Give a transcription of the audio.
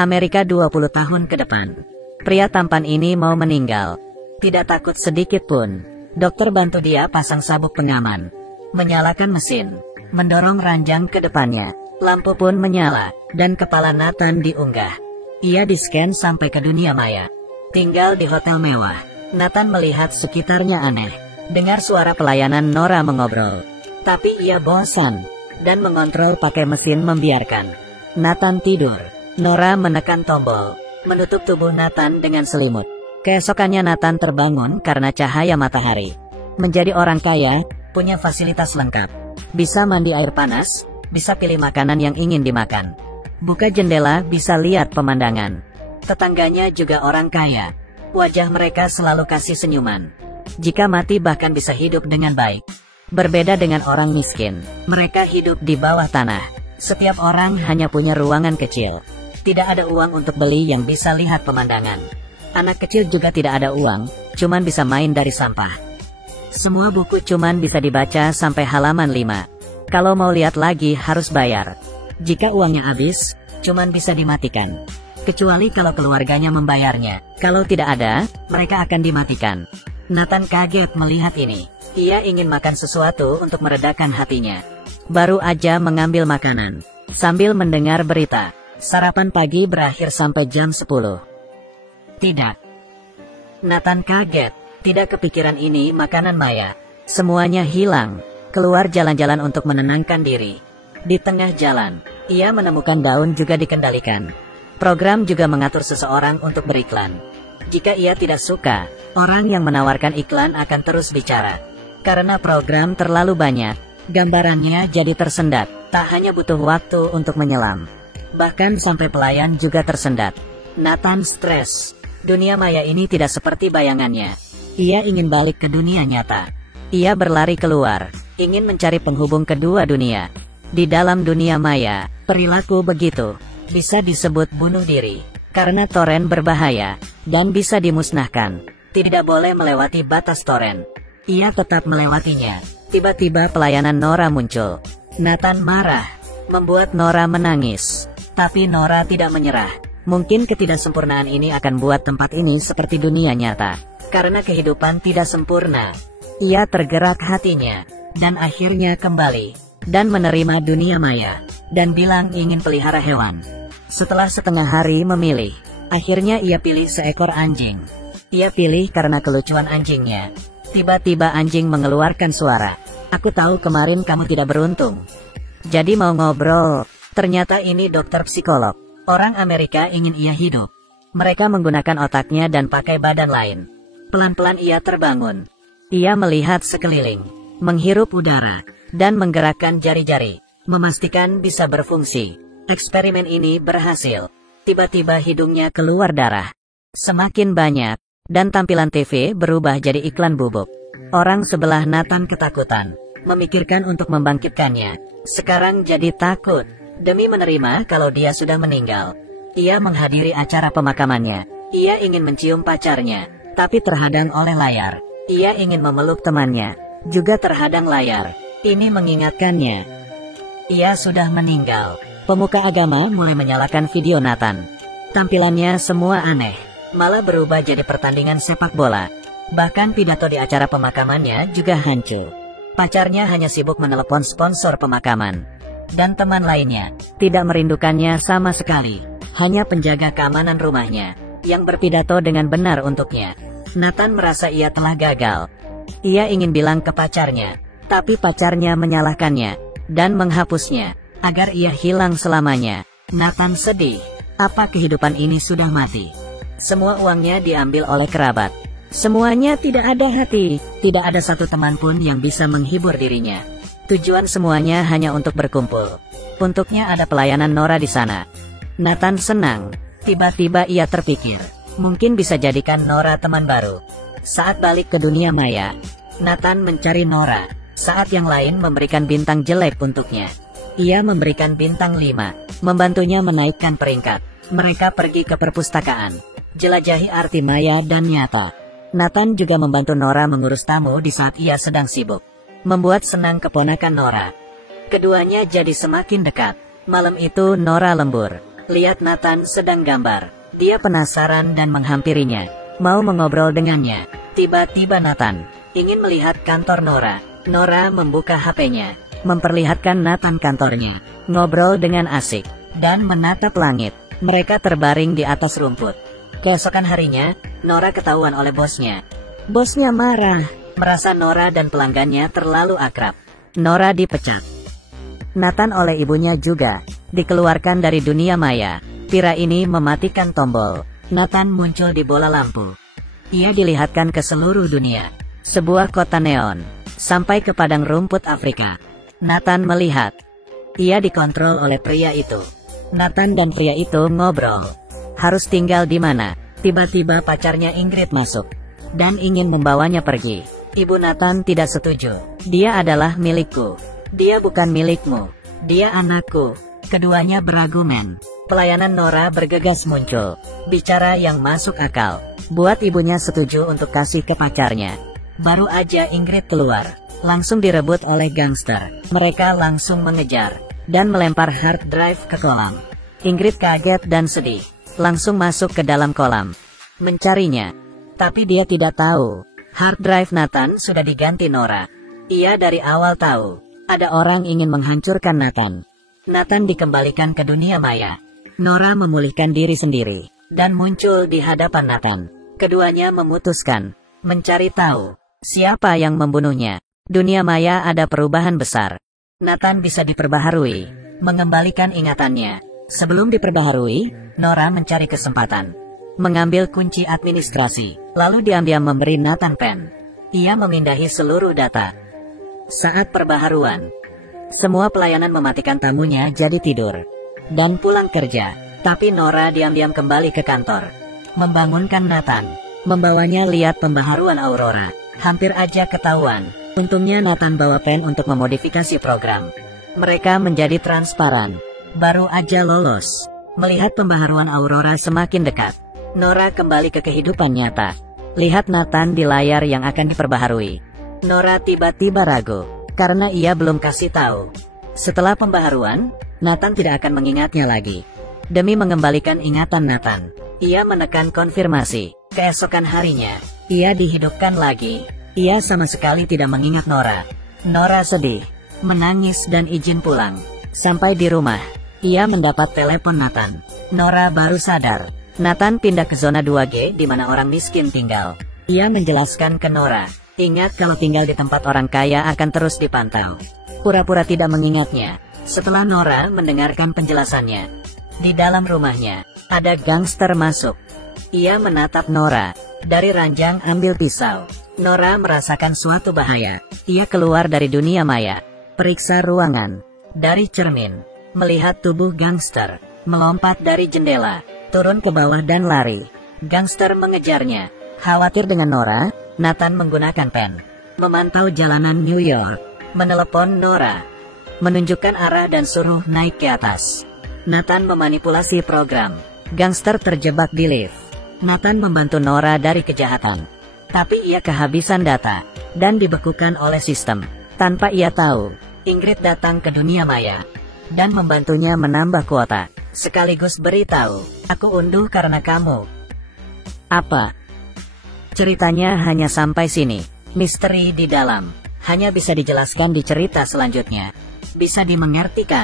Amerika 20 tahun ke depan. Pria tampan ini mau meninggal. Tidak takut sedikit pun. Dokter bantu dia pasang sabuk pengaman. Menyalakan mesin. Mendorong ranjang ke depannya. Lampu pun menyala. Dan kepala Nathan diunggah. Ia di-scan sampai ke dunia maya. Tinggal di hotel mewah. Nathan melihat sekitarnya aneh. Dengar suara pelayanan Nora mengobrol. Tapi ia bosan. Dan mengontrol pakai mesin membiarkan. Nathan tidur. Nora menekan tombol. Menutup tubuh Nathan dengan selimut. Keesokannya Nathan terbangun karena cahaya matahari. Menjadi orang kaya, punya fasilitas lengkap. Bisa mandi air panas, bisa pilih makanan yang ingin dimakan. Buka jendela bisa lihat pemandangan. Tetangganya juga orang kaya. Wajah mereka selalu kasih senyuman. Jika mati bahkan bisa hidup dengan baik. Berbeda dengan orang miskin, mereka hidup di bawah tanah. Setiap orang hanya punya ruangan kecil. Tidak ada uang untuk beli yang bisa lihat pemandangan. Anak kecil juga tidak ada uang, cuman bisa main dari sampah. Semua buku cuman bisa dibaca sampai halaman 5. Kalau mau lihat lagi harus bayar. Jika uangnya habis, cuman bisa dimatikan. Kecuali kalau keluarganya membayarnya. Kalau tidak ada, mereka akan dimatikan. Nathan kaget melihat ini. Ia ingin makan sesuatu untuk meredakan hatinya. Baru aja mengambil makanan. Sambil mendengar berita. Sarapan pagi berakhir sampai jam 10. Tidak. Nathan kaget. Tidak kepikiran ini makanan maya. Semuanya hilang. Keluar jalan-jalan untuk menenangkan diri. Di tengah jalan, ia menemukan daun juga dikendalikan. Program juga mengatur seseorang untuk beriklan. Jika ia tidak suka, orang yang menawarkan iklan akan terus bicara. Karena program terlalu banyak, gambarannya jadi tersendat. Tak hanya butuh waktu untuk menyelam. Bahkan sampai pelayan juga tersendat. Nathan stres. Dunia maya ini tidak seperti bayangannya. Ia ingin balik ke dunia nyata. Ia berlari keluar, ingin mencari penghubung kedua dunia. Di dalam dunia maya, perilaku begitu bisa disebut bunuh diri. Karena toren berbahaya, dan bisa dimusnahkan. Tidak boleh melewati batas toren. Ia tetap melewatinya. Tiba-tiba pelayanan Nora muncul. Nathan marah, membuat Nora menangis. Tapi Nora tidak menyerah. Mungkin ketidaksempurnaan ini akan buat tempat ini seperti dunia nyata. Karena kehidupan tidak sempurna. Ia tergerak hatinya. Dan akhirnya kembali. Dan menerima dunia maya. Dan bilang ingin pelihara hewan. Setelah setengah hari memilih. Akhirnya ia pilih seekor anjing. Ia pilih karena kelucuan anjingnya. Tiba-tiba anjing mengeluarkan suara. Aku tahu kemarin kamu tidak beruntung. Jadi mau ngobrol. Ternyata ini dokter psikolog. Orang Amerika ingin ia hidup. Mereka menggunakan otaknya dan pakai badan lain. Pelan-pelan ia terbangun. Ia melihat sekeliling. Menghirup udara. Dan menggerakkan jari-jari. Memastikan bisa berfungsi. Eksperimen ini berhasil. Tiba-tiba hidungnya keluar darah. Semakin banyak. Dan tampilan TV berubah jadi iklan bubuk. Orang sebelah Nathan ketakutan. Memikirkan untuk membangkitkannya. Sekarang jadi takut. Demi menerima kalau dia sudah meninggal. Ia menghadiri acara pemakamannya. Ia ingin mencium pacarnya. Tapi terhadang oleh layar. Ia ingin memeluk temannya. Juga terhadang layar. Ini mengingatkannya. Ia sudah meninggal. Pemuka agama mulai menyalakan video Nathan. Tampilannya semua aneh. Malah berubah jadi pertandingan sepak bola. Bahkan pidato di acara pemakamannya juga hancur. Pacarnya hanya sibuk menelepon sponsor pemakaman. Dan teman lainnya, tidak merindukannya sama sekali. Hanya penjaga keamanan rumahnya, yang berpidato dengan benar untuknya. Nathan merasa ia telah gagal. Ia ingin bilang ke pacarnya, tapi pacarnya menyalahkannya, dan menghapusnya, agar ia hilang selamanya. Nathan sedih. Apa kehidupan ini sudah mati? Semua uangnya diambil oleh kerabat. Semuanya tidak ada hati. Tidak ada satu teman pun yang bisa menghibur dirinya. Tujuan semuanya hanya untuk berkumpul. Untuknya ada pelayanan Nora di sana. Nathan senang. Tiba-tiba ia terpikir, mungkin bisa jadikan Nora teman baru. Saat balik ke dunia maya, Nathan mencari Nora. Saat yang lain memberikan bintang jelek untuknya. Ia memberikan bintang 5, membantunya menaikkan peringkat. Mereka pergi ke perpustakaan, jelajahi arti maya dan nyata. Nathan juga membantu Nora mengurus tamu di saat ia sedang sibuk. Membuat senang keponakan Nora. Keduanya jadi semakin dekat. Malam itu Nora lembur. lihat Nathan sedang gambar. Dia penasaran dan menghampirinya, mau mengobrol dengannya. Tiba-tiba Nathan ingin melihat kantor Nora. Nora membuka HP-nya, memperlihatkan Nathan kantornya, ngobrol dengan asik, dan menatap langit. Mereka terbaring di atas rumput. Keesokan harinya, Nora ketahuan oleh bosnya. Bosnya marah, merasa Nora dan pelanggannya terlalu akrab. Nora dipecat. Nathan oleh ibunya juga dikeluarkan dari dunia maya. Pira ini mematikan tombol. Nathan muncul di bola lampu. Ia dilihatkan ke seluruh dunia. Sebuah kota neon, sampai ke padang rumput Afrika. Nathan melihat. Ia dikontrol oleh pria itu. Nathan dan pria itu ngobrol. Harus tinggal di mana? Tiba-tiba pacarnya Ingrid masuk dan ingin membawanya pergi. Ibu Nathan tidak setuju. Dia adalah milikku. Dia bukan milikmu. Dia anakku. Keduanya berargumen. Pelayanan Nora bergegas muncul. Bicara yang masuk akal. Buat ibunya setuju untuk kasih ke pacarnya. Baru aja Ingrid keluar, langsung direbut oleh gangster. Mereka langsung mengejar dan melempar hard drive ke kolam. Ingrid kaget dan sedih. Langsung masuk ke dalam kolam, mencarinya. Tapi dia tidak tahu, hard drive Nathan sudah diganti Nora. Ia dari awal tahu, ada orang ingin menghancurkan Nathan. Nathan dikembalikan ke dunia maya. Nora memulihkan diri sendiri, dan muncul di hadapan Nathan. Keduanya memutuskan, mencari tahu, siapa yang membunuhnya. Dunia maya ada perubahan besar. Nathan bisa diperbaharui, mengembalikan ingatannya. Sebelum diperbaharui, Nora mencari kesempatan. Mengambil kunci administrasi, lalu diam-diam memberi Nathan pen. Ia memindahi seluruh data. Saat perbaharuan, semua pelayanan mematikan tamunya jadi tidur dan pulang kerja. Tapi Nora diam-diam kembali ke kantor, membangunkan Nathan, membawanya lihat pembaharuan Aurora. Hampir aja ketahuan. Untungnya Nathan bawa pen untuk memodifikasi program. Mereka menjadi transparan. Baru aja lolos. Melihat pembaharuan Aurora semakin dekat, Nora kembali ke kehidupan nyata. Lihat Nathan di layar yang akan diperbaharui. Nora tiba-tiba ragu, karena ia belum kasih tahu. Setelah pembaharuan, Nathan tidak akan mengingatnya lagi. Demi mengembalikan ingatan Nathan, ia menekan konfirmasi. Keesokan harinya, ia dihidupkan lagi. Ia sama sekali tidak mengingat Nora. Nora sedih, menangis dan izin pulang. Sampai di rumah, ia mendapat telepon Nathan. Nora baru sadar. Nathan pindah ke zona 2G di mana orang miskin tinggal. Ia menjelaskan ke Nora, ingat kalau tinggal di tempat orang kaya akan terus dipantau. Pura-pura tidak mengingatnya. Setelah Nora mendengarkan penjelasannya, di dalam rumahnya, ada gangster masuk. Ia menatap Nora. Dari ranjang ambil pisau. Nora merasakan suatu bahaya. Ia keluar dari dunia maya. Periksa ruangan. Dari cermin, melihat tubuh gangster. Melompat dari jendela, turun ke bawah dan lari. Gangster mengejarnya. Khawatir dengan Nora, Nathan menggunakan pen. Memantau jalanan New York. Menelepon Nora. Menunjukkan arah dan suruh naik ke atas. Nathan memanipulasi program. Gangster terjebak di lift. Nathan membantu Nora dari kejahatan. Tapi ia kehabisan data, dan dibekukan oleh sistem. Tanpa ia tahu, Ingrid datang ke dunia maya, dan membantunya menambah kuota. Sekaligus beritahu, aku unduh karena kamu. Apa? Ceritanya hanya sampai sini. Misteri di dalam hanya bisa dijelaskan di cerita selanjutnya. Bisa dimengertikan.